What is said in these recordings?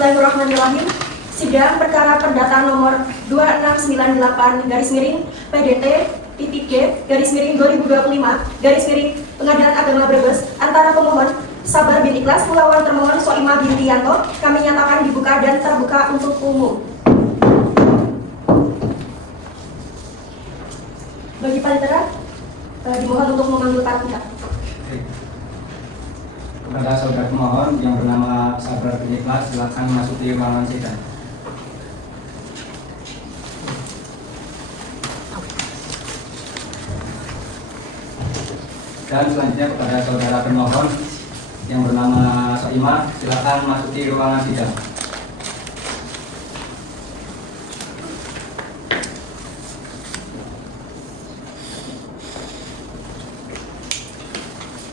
Bismillahirrahmanirrahim. Sidang perkara perdata nomor 2698 PDT-G-2025 Pengadilan Agama Brebes antara pemohon Sabar bin Ikhlas melawan termohon Soimah binti Yanto kami nyatakan dibuka dan terbuka untuk umum. Bagi panitera dimohon untuk memanggil para pihak. Kepada saudara pemohon yang bernama Sabar bin Ikhlas, silakan masuk di ruangan sidang. Dan selanjutnya kepada saudara pemohon yang bernama Soimah, silakan masuk di ruangan sidang.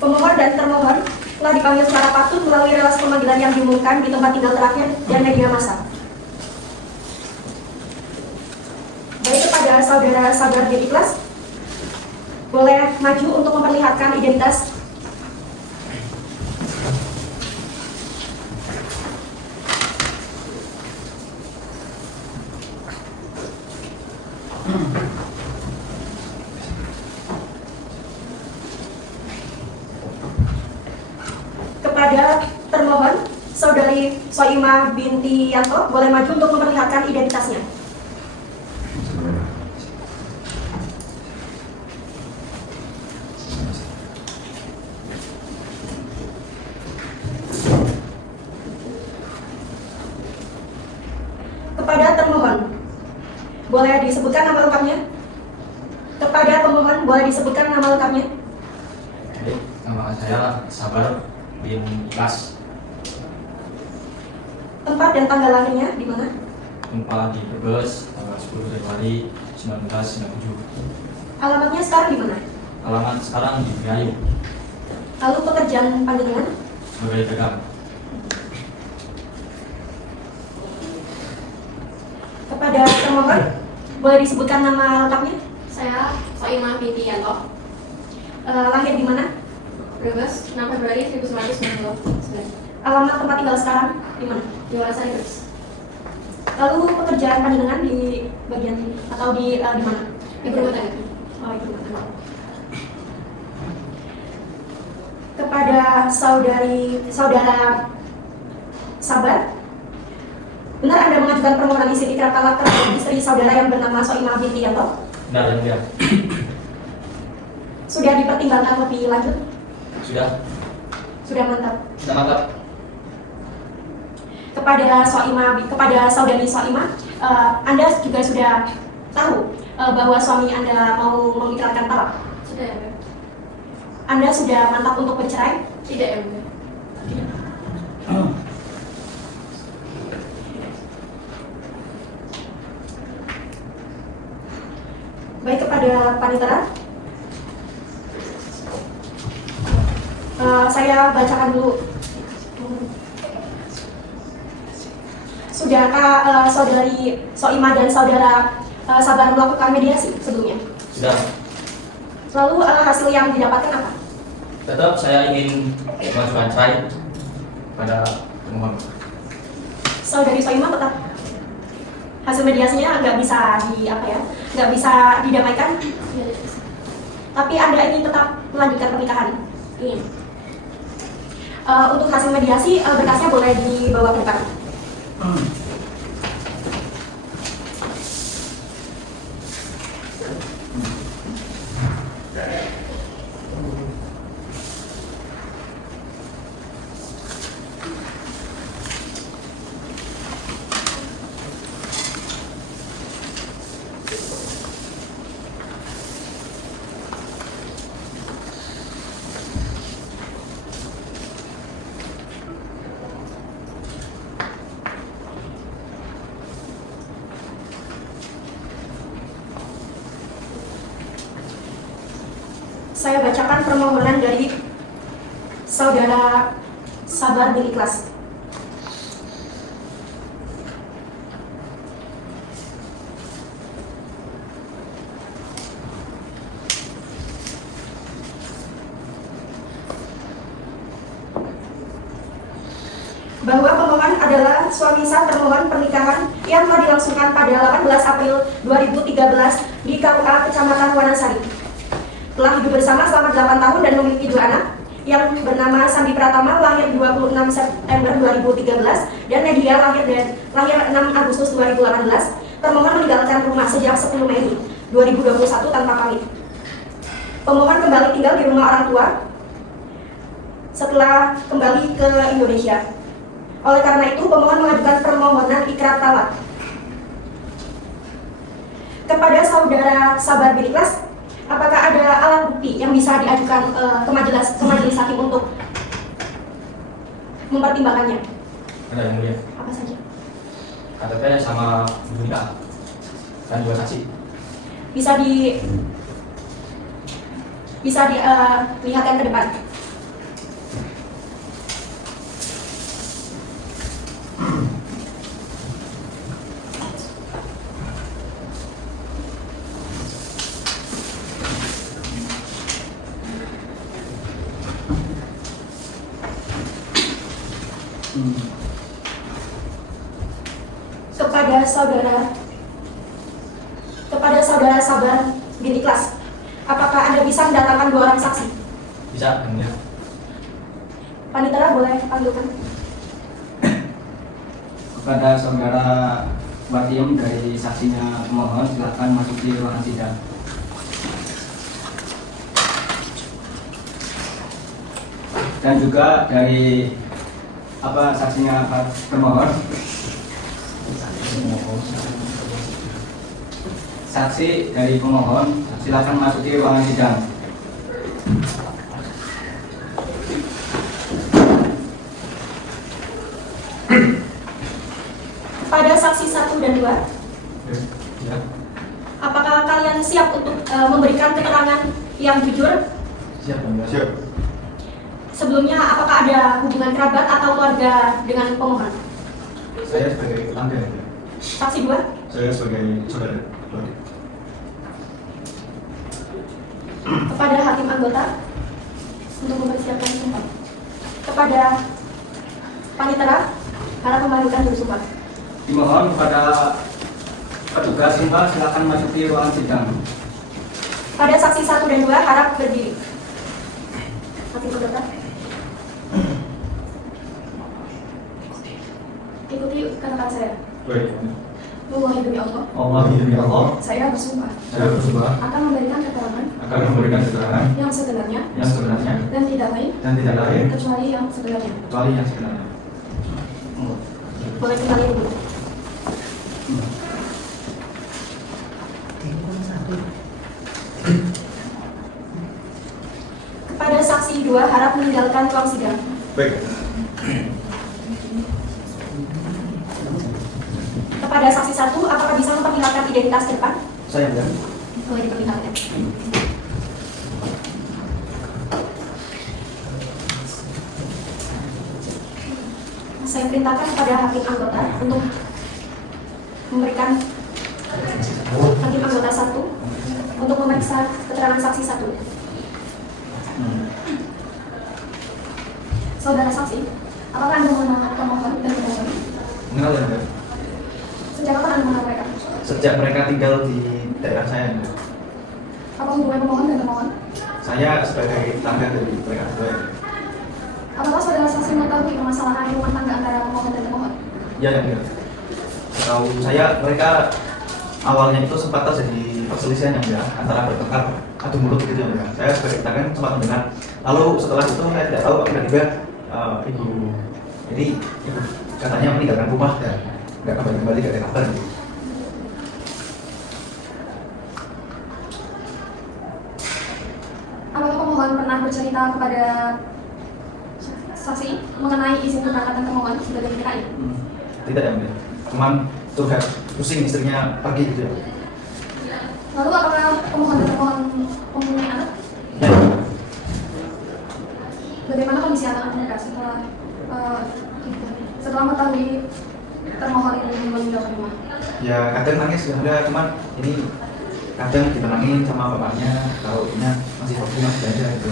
Pemohon dan termohon telah dipanggil secara patut melalui relasi pemanggilan yang diumumkan di tempat tinggal terakhir dan media massa. Baik, kepada saudara Sabar bin Ikhlas, boleh maju untuk memperlihatkan identitas. Kepada termohon, saudari Soimah binti Yanto, boleh maju untuk memperlihatkan identitasnya. Kepada termohon, boleh disebutkan nama lengkapnya? Kepada pemohon, boleh disebutkan nama lengkapnya? Nama saya Sabar bin Ikhlas. Tempat dan tanggal lahirnya di mana? Tempat di Brebes, tanggal 10 Februari 1997. Alamatnya sekarang di mana? Alamat sekarang di Gayo Lalu pekerjaan panjenengan? sebagai pedagang. Kepada termohon, boleh disebutkan nama lengkapnya? Saya Soimah binti Yanto, Lahir di mana? Brebes, 6 Februari 1999. Alamat tempat tinggal sekarang di mana? Di Walasa Inggris. Lalu pekerjaan panjenengan di bagian atau di mana? Ibu rumah tangga. Oh, ibu rumah tangga. Kepada saudara Sabar, benar Anda mengajukan permohonan izin ikrar talak terhadap istri saudara yang bernama Soimah binti Yanto? Benar, ya. Sudah dipertimbangkan lebih lanjut? Sudah Mantap. mantap. Kepada saudari Soimah, Anda juga sudah tahu bahwa suami Anda mau mengikrarkan talak. Sudah ya, Bu? Anda sudah mantap untuk bercerai? Tidak ya, Bu? Baik, kepada panitera, saya bacakan dulu. Sudahkah saudari Soimah dan saudara Sabar melakukan mediasi sebelumnya? Sudah. Lalu hasil yang didapatkan apa? Tetap saya ingin mengajukan cerai pada pemohon. Saudari Soimah tetap hasil mediasinya nggak bisa didamaikan, Tidak bisa. tapi Anda ingin tetap melanjutkan pernikahan. Ingin. Untuk hasil mediasi berkasnya boleh dibawa ke depan. Saya bacakan permohonan dari saudara Sabar bin Ikhlas. bahwa pemohon adalah suami sah termohon pernikahan yang telah dilangsungkan pada 18 April 2013 di KUA Kecamatan Wanasari. Telah hidup bersama selama 8 tahun dan memiliki 2 anak yang bernama Sandi Pratama lahir 26 September 2013 dan Media lahir 6 Agustus 2018. Termohon meninggalkan rumah sejak 10 Mei 2021 tanpa pamit. Pemohon kembali tinggal di rumah orang tua setelah kembali ke Indonesia. Oleh karena itu, pemohon mengajukan permohonan ikrar talak kepada saudara Sabar bin Ikhlas. Apakah ada alat bukti yang bisa diajukan ke majelis hakim untuk mempertimbangkannya? Ada yang mulia. Apa saja? KTP sama berita dan 2 saksi. Bisa dilihatkan ke depan. Kepada saudara Sabar bin Ikhlas, apakah Anda bisa mendatangkan 2 orang saksi? Bisa, yang mulia. Panitera boleh panggilkan. Kepada saudara Batiem dari saksinya pemohon, silakan masuk di ruangan sidang. Dan juga dari saksinya termohon, saksi dari pemohon, silakan masuk di ruangan sidang. Pada saksi 1 dan 2, Ya. apakah kalian siap untuk memberikan keterangan yang jujur? Siap, yang mulia. Siap. Sebelumnya, apakah ada hubungan kerabat atau keluarga dengan pemohon? Saya sebagai tetangga. Ya. Saksi 2, Saya sebagai saudara. kepada hakim anggota untuk mempersiapkan sumpah. Kepada panitera, harap membagikan dulu sumpah. Dimohon kepada petugas sumpah, silakan masuk di ruangan sidang. Pada saksi 1 dan 2, harap berdiri. Hakim anggota, ikuti kata-kata saya. Baik. Wallahi demi Allah, Allah demi Allah, saya bersumpah saya bersumpah akan memberikan keterangan akan memberikan keterangan yang sebenarnya yang sebenarnya dan tidak lain dan tidak lain kecuali yang sebenarnya. kecuali yang sebenarnya. Boleh kembali dulu. Kepada saksi 2, harap meninggalkan ruang sidang. Baik. Kepada saksi 1, apakah bisa memperlihatkan identitas ke depan? Saya dan Boleh diperlihatkan. Saya perintahkan kepada hakim anggota untuk memberikan hakim anggota 1 untuk memeriksa keterangan saksi 1. Saudara saksi, apakah Anda mengenal pemohon dan pemohon? mengenal ya, Mbak? Sejak kapan Anda mengenal mereka? Sejak mereka tinggal di daerah saya, Mbak. Apa hubungan pemohon dan pemohon? Saya sebagai tetangga dari mereka berdua. Apakah saudara saksi mengetahui permasalahan rumah tangga antara pemohon dan pemohon? Ya, ya. Tahu saya mereka awalnya itu sempat terjadi perselisihan yang ya antara bertengkar adu mulut gitu ya. Saya sebagai tetangga sempat mendengar. Lalu setelah itu saya tidak tahu tiba-tiba ibu katanya meninggalkan rumah dan nggak kembali ke kabar. Apakah pemohon pernah bercerita kepada saksi mengenai izin keberangkatan pemohon sebagai TKI? Tidak ya, Mbak. Cuman curhat pusing istrinya pergi gitu ya. Lalu apakah pemohon dan pemohon mempunyai anak? Ya. Bagaimana kondisi anak mereka setelah mengetahui termohon ini meninggalkan rumah? Ya kadang nangis ya udah, cuman ini kadang ditenangin sama bapaknya kalau ibunya masih hobi masih aja gitu.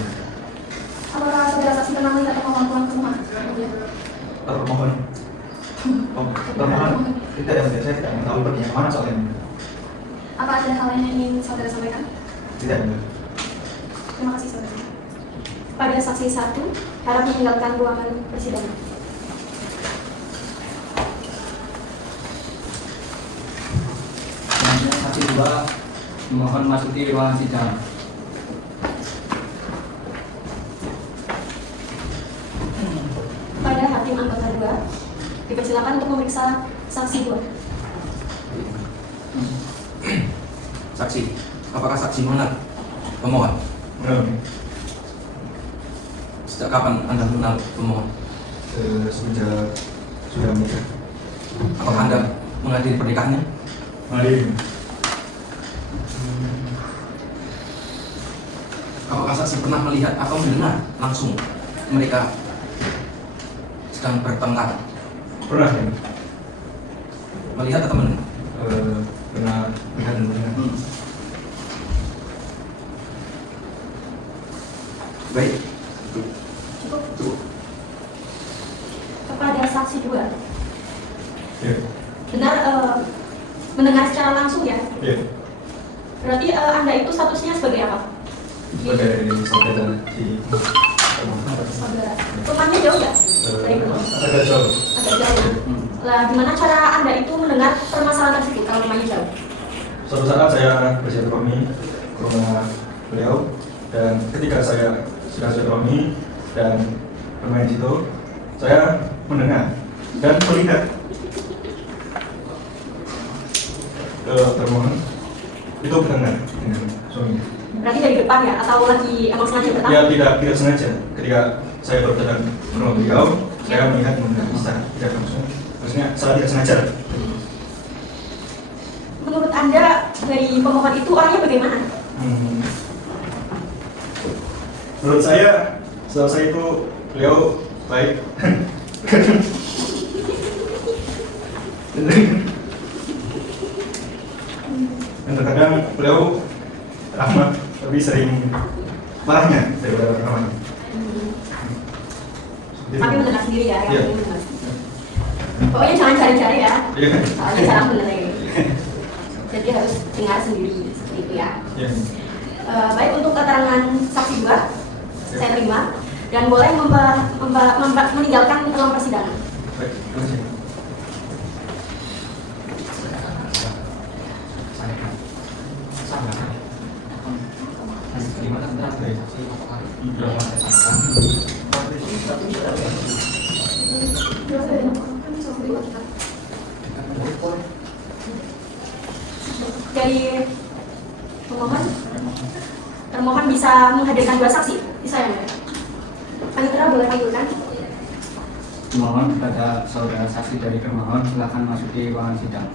Apakah saudara saksi pernah melihat termohon pulang ke rumah? Termohon Oh, termohon tidak yang mulia, saya tidak mengetahui perginya kemana soal ini. Apa ada hal lain yang ingin saudara sampaikan? Tidak yang mulia. Terima kasih saudara. Pada saksi 1, harap meninggalkan ruangan persidangan. Selanjutnya saksi 2 mohon masuki ruangan sidang. Pada hakim anggota 2, dipersilakan untuk memeriksa saksi 2. Saksi, apakah saksi mengenal pemohon? Sejak kapan Anda mengenal pemohon? Sejak sudah menikah. Apakah Anda menghadiri pernikahannya? Mari. Apakah saksi pernah melihat atau mendengar langsung mereka sedang bertengkar? Pernah ya? Melihat atau mendengar? Pernah melihat dan mendengar. Baik. Cukup. Kepada saksi 2, Ya. benar mendengar secara langsung ya? Ya. Berarti Anda itu statusnya sebagai apa? Sebagai saudara di Saudara. Rumahnya jauh nggak? Dari rumah? agak jauh. Agak jauh. Lah, gimana cara Anda itu mendengar permasalahan tersebut kalau rumahnya jauh? Suatu saat saya bersilaturahmi ke rumah beliau, dan ketika saya sudah silaturahmi dan bermain di situ, saya mendengar dan melihat termohon itu bertengkar dengan suaminya. Berarti dari depan ya? Atau lagi emang sengaja bertanya? Ya tidak sengaja. Ketika saya baru datang ke rumah beliau, saya melihat mendengar secara tidak langsung. Maksudnya secara tidak sengaja. Menurut Anda dari pemohon itu orangnya bagaimana? Menurut saya, setahu saya itu beliau baik. Dan terkadang beliau ramah, tapi sering marahnya daripada ramahnya. Tapi mendengar sendiri ya? Iya. Yang mendengar. Pokoknya jangan cari-cari ya. Iya. Soalnya jarang bener ya. Jadi harus dengar sendiri seperti itu ya. Iya. Baik, untuk keterangan saksi 2 saya terima dan boleh meninggalkan ruang persidangan. Baik, terima kasih. Dari termohon bisa menghadirkan 2 saksi, bisa ya? Panitera boleh panggilkan. Mohon kepada saudara saksi dari termohon silakan masuki ruangan sidang.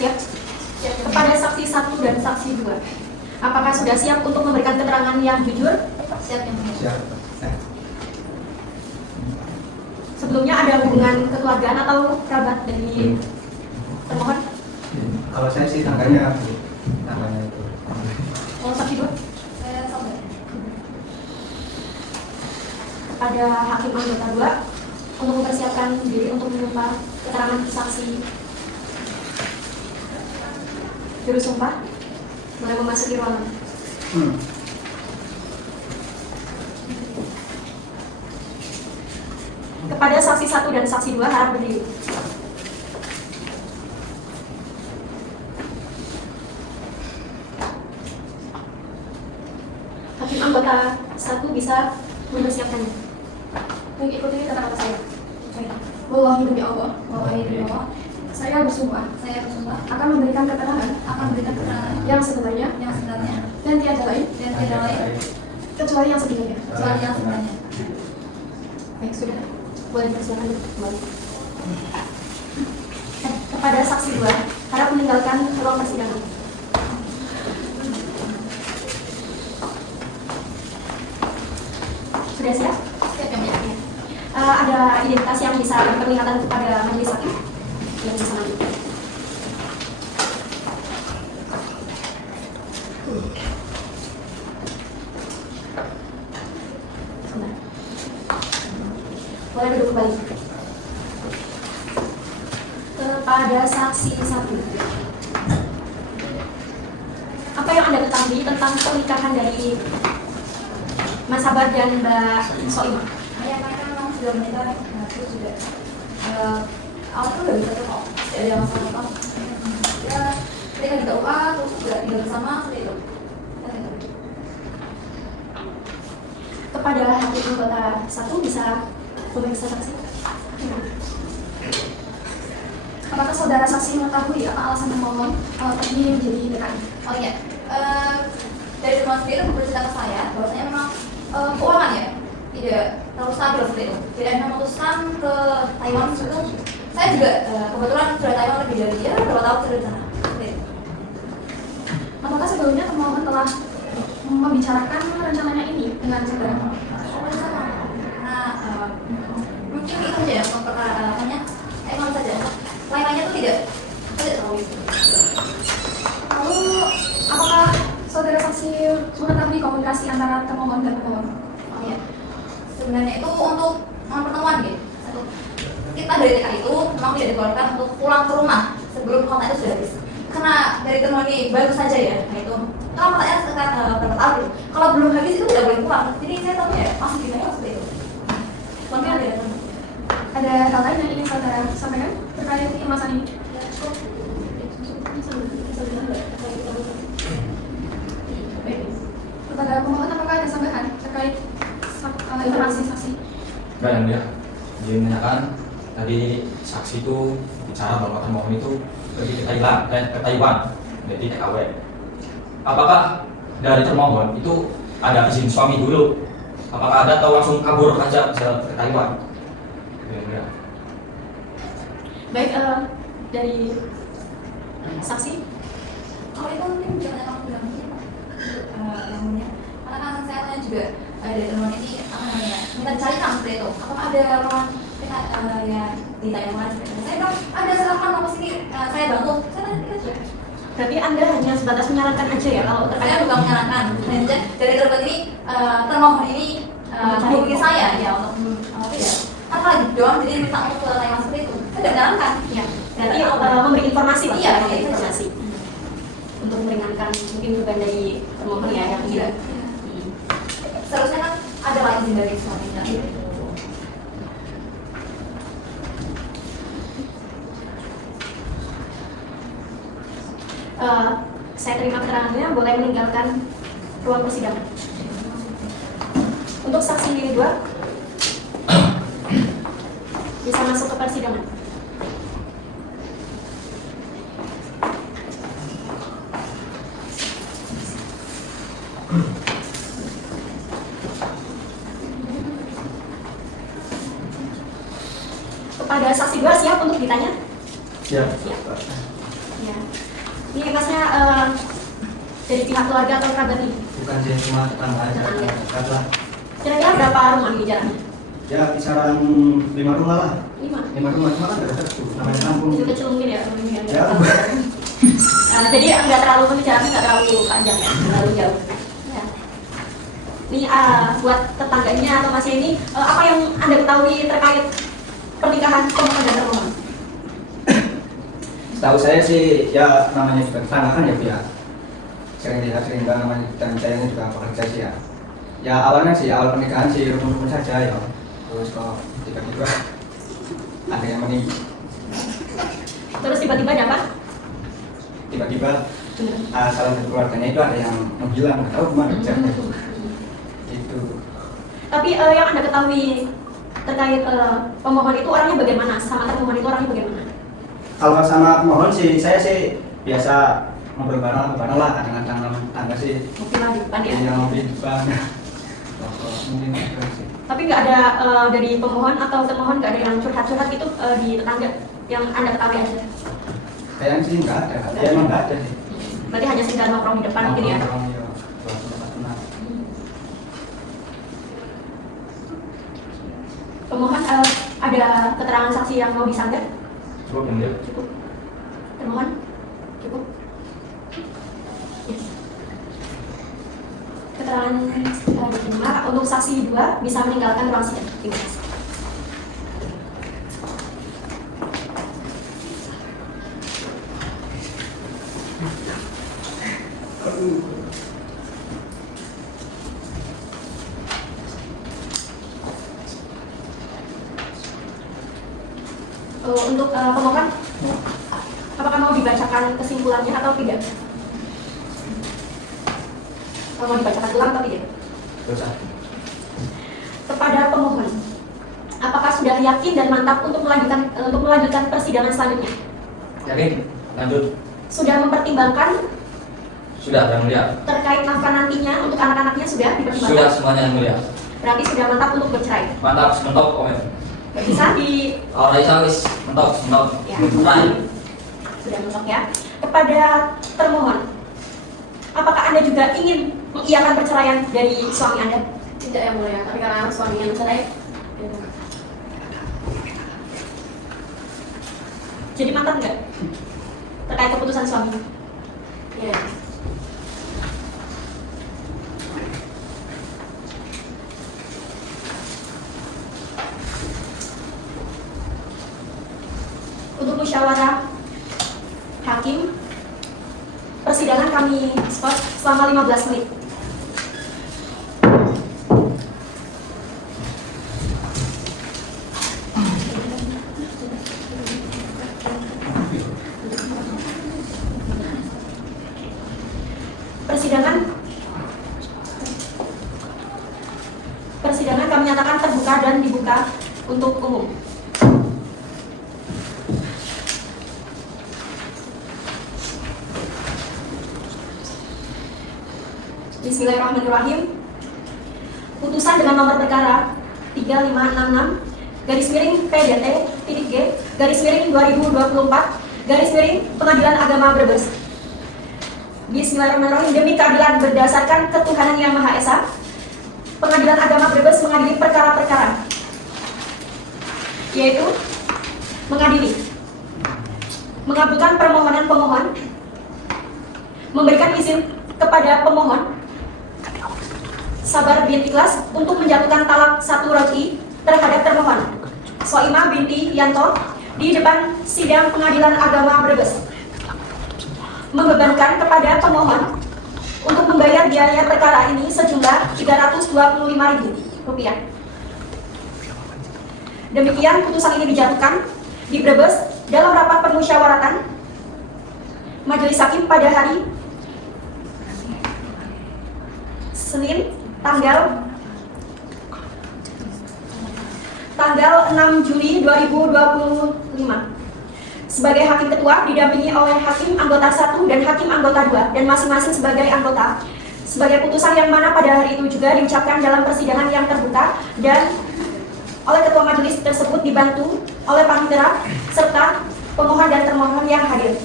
Siap? Kepada saksi 1 dan saksi 2, apakah sudah siap untuk memberikan keterangan yang jujur? Siap yang mulia. Siap. Sebelumnya ada hubungan kekeluargaan atau kerabat dari termohon? Kalau saya sih tangganya itu. Oh, saksi 2? Saya sabar. Ada hakim anggota 2 untuk mempersiapkan diri untuk meminta keterangan saksi juru sumpah. Boleh memasuki ruangan. Kepada saksi 1 dan saksi 2 harap berdiri. Hakim anggota 1 bisa mempersiapkannya. Mengikuti kata-kata saya. Wallahi demi Allah. Wallahi demi Allah. Saya bersumpah Saya bersumpah akan memberikan keterangan akan memberikan keterangan yang sebenarnya yang sebenarnya dan tiada lain dan tidak lain kecuali yang sebenarnya. kecuali yang sebenarnya. Baik, sudah. Boleh dipersilakan kembali. Kepada saksi 2, harap meninggalkan ruang persidangan. Sudah siap? Siap yang mulia. Ada identitas yang bisa diperlihatkan kepada majelis hakim yang bisa maju. Sebentar. Boleh duduk kembali. Kepada saksi 1. Apa yang Anda ketahui tentang pernikahan dari Mas Sabar dan Mbak Soimah? Ya, mereka memang sudah menikah, terus juga awal itu udah bisa tuh kok, tidak ada masalah apa. Ya, mereka di KUA, terus juga tinggal bersama, seperti itu. Kepada hakim anggota 1 bisa memeriksa saksi. Apakah saudara saksi mengetahui apa alasan pemohon pergi menjadi DKI? Oh iya, dari teman sendiri bercerita ke saya, bahwasanya memang keuangan ya tidak terlalu stabil seperti itu. Tidak ada memutuskan ke Taiwan seperti itu. Saya juga kebetulan sudah Taiwan lebih dari dia, berapa tahun sudah di sana. Seperti itu. Apakah sebelumnya pemohon telah membicarakan rencananya ini dengan saudara? Nah, mungkin itu saja ya perkaraannya. Emang saja. Lain-lainnya itu tidak tahu. Lalu, apakah saudara saksi mengetahui komunikasi antara termohon dan pemohon? Oh iya. Sebenarnya itu untuk pertemuan gitu. Kita dari TK itu memang tidak dikeluarkan untuk pulang ke rumah sebelum kota itu sudah habis. Karena dari temuan ini baru saja ya. Nah itu kalau pertanyaan sekitar berapa tahun gitu. Kalau belum habis itu tidak boleh pulang. Jadi saya tahu ya masih di sana seperti itu. Mungkin Ada hal lain yang ingin saudara sampaikan terkait informasi ini? Kepada pemohon, apakah ada tambahan terkait informasi saksi? Enggak yang dia. Dia menanyakan tadi saksi itu bicara bahwa termohon itu pergi ke Taiwan, jadi TKW. Apakah dari termohon itu ada izin suami dulu? Apakah ada atau langsung kabur aja ke Taiwan? Ya. Baik, dari saksi. kalau itu mungkin jangan kamu bilang ini Pak. Yang punya. Karena kan saya tanya juga dari teman ini apa namanya minta dicarikan seperti itu. Apakah ada ruangan ya di Taiwan seperti itu? Saya bilang ada silakan mau kesini saya bantu. Saya tanya itu aja. Berarti Anda hanya sebatas menyarankan aja ya kalau Saya terkait bukan menyarankan. Hanya dari tergugat ini termohon ini hubungi saya ya untuk apa ya? Kan lagi doang jadi minta untuk ke Taiwan seperti itu. Saya tidak menyarankan. ya. Berarti memberi informasi, Pak. Iya, memberi iya. informasi. Untuk meringankan mungkin beban dari termohon ya yang tidak. Seharusnya kan ada lah izin dari suaminya. Saya terima keterangannya, boleh meninggalkan ruang persidangan. Untuk saksi yang kedua, bisa masuk ke persidangan. Kepada saksi dua siap untuk ditanya? Siap. Ya. Ini masnya dari pihak keluarga atau kerabat nih? Bukan saya cuma tetangga aja. Tetangga. Tetangga. Kira-kira berapa rumah di jalannya? Ya kisaran 5 rumah lah. 5. 5 rumah cuma kan ada satu namanya kampung. Itu kecil mungkin ya rumahnya. Ya. Jadi nggak terlalu jaraknya nggak terlalu panjang ya, terlalu jauh. Ya. Ini buat tetangganya atau masih ini apa yang Anda ketahui terkait pernikahan pemohon dan termohon? Setahu saya sih ya namanya juga tetangga kan ya Bu ya. Sering lihat sering banget namanya dan saya ini juga pekerja sih ya. Ya awalnya sih awal pernikahan sih rukun-rukun saja ya. Terus kok tiba-tiba ada yang menikah. Terus tiba-tiba ada apa? Tiba-tiba salah satu keluarganya itu ada yang menghilang, nggak tahu kemana jadinya. Itu. Tapi yang Anda ketahui terkait pemohon itu orangnya bagaimana? Sama termohon itu orangnya bagaimana? Kalau sama pemohon sih saya sih biasa ngobrol bareng lah kadang-kadang tangga sih. Mungkin lah di depan ya. Yang ngobrol di depan. Mungkin gitu sih. Tapi nggak ada dari pemohon atau termohon nggak ada yang curhat-curhat gitu di tetangga yang Anda ketahui aja? Kayaknya sih nggak ada. Ya emang nggak ada sih. Berarti hanya sekedar nongkrong di depan mungkin ya? Nongkrong, iya. Buat tempat tenang. ada keterangan saksi yang mau disanggah? Cukup yang mulia. Cukup. Termohon? Cukup. Ya. Keterangan diterima. Untuk saksi 2 bisa meninggalkan ruang sidang. Terima kasih. Untuk pemohon, apakah mau dibacakan kesimpulannya atau tidak? Mau dibacakan ulang atau tidak? Dosa. Kepada pemohon, apakah sudah yakin dan mantap untuk melanjutkan persidangan selanjutnya? Yakin? Lanjut. Sudah mempertimbangkan Sudah yang mulia. terkait nafkah nantinya untuk anak-anaknya sudah dipertimbangkan? Sudah semuanya yang mulia. Berarti sudah mantap untuk bercerai. Mantap, mentok komen. Bisa di Oh, Raisa wis mentok. Ya. Rai. sudah mentok ya. Kepada termohon, apakah Anda juga ingin mengiyakan perceraian dari suami Anda? Tidak yang mulia, tapi karena suaminya mencerai. Jadi mantap nggak terkait keputusan suami? Ya. Untuk musyawarah hakim, persidangan kami skor selama 15 menit. Persidangan kami nyatakan terbuka dan dibuka untuk umum. Bismillahirrahmanirrahim. Putusan dengan nomor perkara 3566 garis miring PDT titik G garis miring 2024 garis miring Pengadilan Agama Brebes. Bismillahirrahmanirrahim. Demi keadilan berdasarkan ketuhanan yang Maha Esa, Pengadilan Agama Brebes mengadili perkara-perkara, yaitu mengadili, mengabulkan permohonan pemohon, memberikan izin kepada pemohon Sabar bin Ikhlas untuk menjatuhkan talak 1 raj'i terhadap termohon Soimah binti Yanto di depan sidang Pengadilan Agama Brebes, membebankan kepada pemohon untuk membayar biaya perkara ini sejumlah Rp325.000. Demikian putusan ini dijatuhkan di Brebes dalam rapat permusyawaratan Majelis Hakim pada hari Senin tanggal 6 Juli 2025. Sebagai hakim ketua didampingi oleh hakim anggota 1 dan hakim anggota 2 dan masing-masing sebagai anggota. Sebagai putusan yang mana pada hari itu juga diucapkan dalam persidangan yang terbuka dan oleh ketua majelis tersebut dibantu oleh panitera serta pemohon dan termohon yang hadir.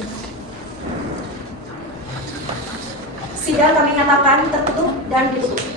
Sidang kami nyatakan tertutup dan ditutup.